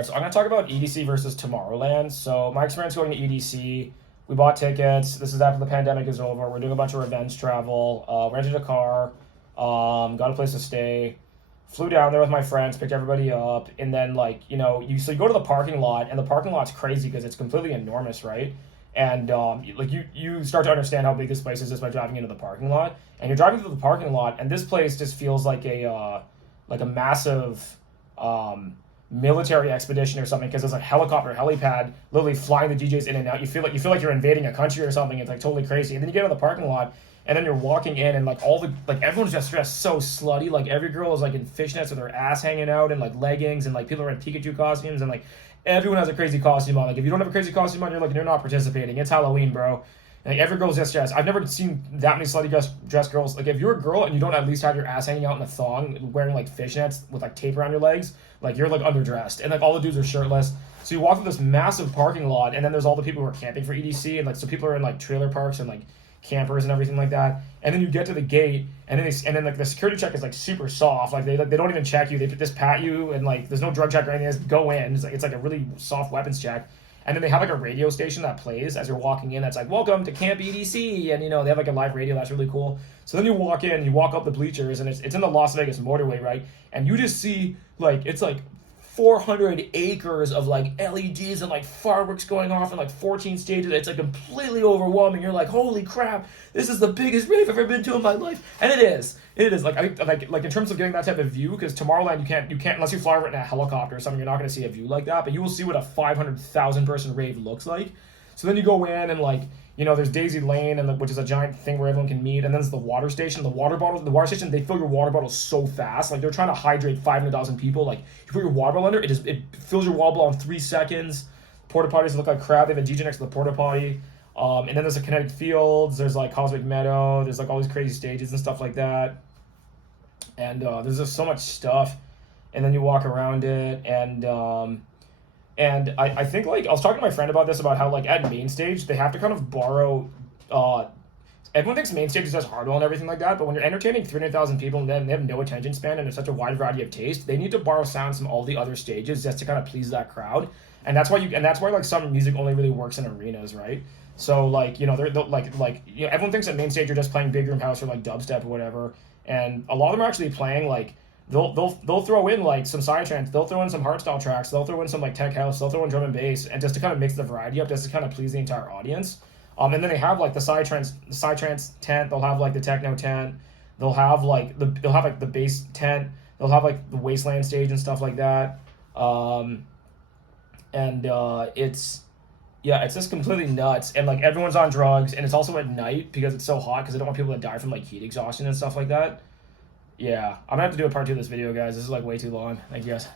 Alright, so I'm going to talk about EDC versus Tomorrowland. So my experience going to EDC, we bought tickets. This is after the pandemic is over. We're doing a bunch of revenge travel. Rented a car, got a place to stay, flew down there with my friends, picked everybody up, and then so you go to the parking lot, and the parking lot's crazy because it's completely enormous, right? And you start to understand how big this place is just by driving into the parking lot. And you're driving through the parking lot, and this place just feels like a massive military expedition or something, because there's a helicopter helipad literally flying the DJs in and out. You feel like you're invading a country or something. It's like totally crazy. And then you get in the parking lot, and then you're walking in, and everyone's just dressed so slutty. Like every girl is like in fishnets with her ass hanging out, and like leggings, and like people are in Pikachu costumes, and like everyone has a crazy costume on. Like if you don't have a crazy costume on, you're not participating. It's Halloween, bro. And like every girl's just dressed. I've never seen that many slutty dressed girls. Like if you're a girl and you don't at least have your ass hanging out in a thong, wearing like fishnets with like tape around your legs, like you're like underdressed. And like all the dudes are shirtless. So you walk through this massive parking lot, and then there's all the people who are camping for EDC, and like so people are in like trailer parks and like campers and everything like that. And then you get to the gate, and then like the security check is like super soft. Like they don't even check you. They just pat you, and like there's no drug check or anything. They just go in. It's like a really soft weapons check. And then they have like a radio station that plays as you're walking in that's like, welcome to Camp EDC. And, they have like a live radio that's really cool. So then you walk in, you walk up the bleachers, and it's in the Las Vegas motorway, right? And you just see like, it's like 400 acres of like LEDs and like fireworks going off and like 14 stages. It's like completely overwhelming. You're like, holy crap, this is the biggest rave I've ever been to in my life. And it is like in terms of getting that type of view, because Tomorrowland you can't unless you fly over in a helicopter or something, you're not going to see a view like that, but you will see what a 500,000 person rave looks like. So then you go in, and like, there's Daisy Lane, which is a giant thing where everyone can meet, and then there's the water station. The water station, they fill your water bottles so fast. Like they're trying to hydrate 500,000 people. Like you put your water bottle under, it fills your water bottle in 3 seconds. Porta potties look like crap. They have a DJ next to the porta potty. And then there's a Kinetic Fields. There's like Cosmic Meadow. There's like all these crazy stages and stuff like that. And there's just so much stuff. And then you walk around it, and I think, like, I was talking to my friend about this, about how, like, at main stage, they have to kind of borrow, everyone thinks main stage is just hardware and everything like that, but when you're entertaining 300,000 people and they have no attention span and there's such a wide variety of taste, they need to borrow sounds from all the other stages just to kind of please that crowd. And that's why like some music only really works in arenas, right? So, like, everyone thinks at main stage you're just playing big room house or like dubstep or whatever, and a lot of them are actually playing, like, They'll throw in like some psytrance, they'll throw in some hardstyle tracks, they'll throw in some like tech house, they'll throw in drum and bass, and just to kind of mix the variety up, just to kind of please the entire audience. And then they have like the psytrance tent, they'll have like the techno tent, they'll have like the bass tent, they'll have like the wasteland stage and stuff like that. It's just completely nuts, and like everyone's on drugs, and it's also at night because it's so hot, because they don't want people to die from like heat exhaustion and stuff like that. Yeah, I'm gonna have to do a part 2 of this video, guys. This is like way too long. Thank you, guys.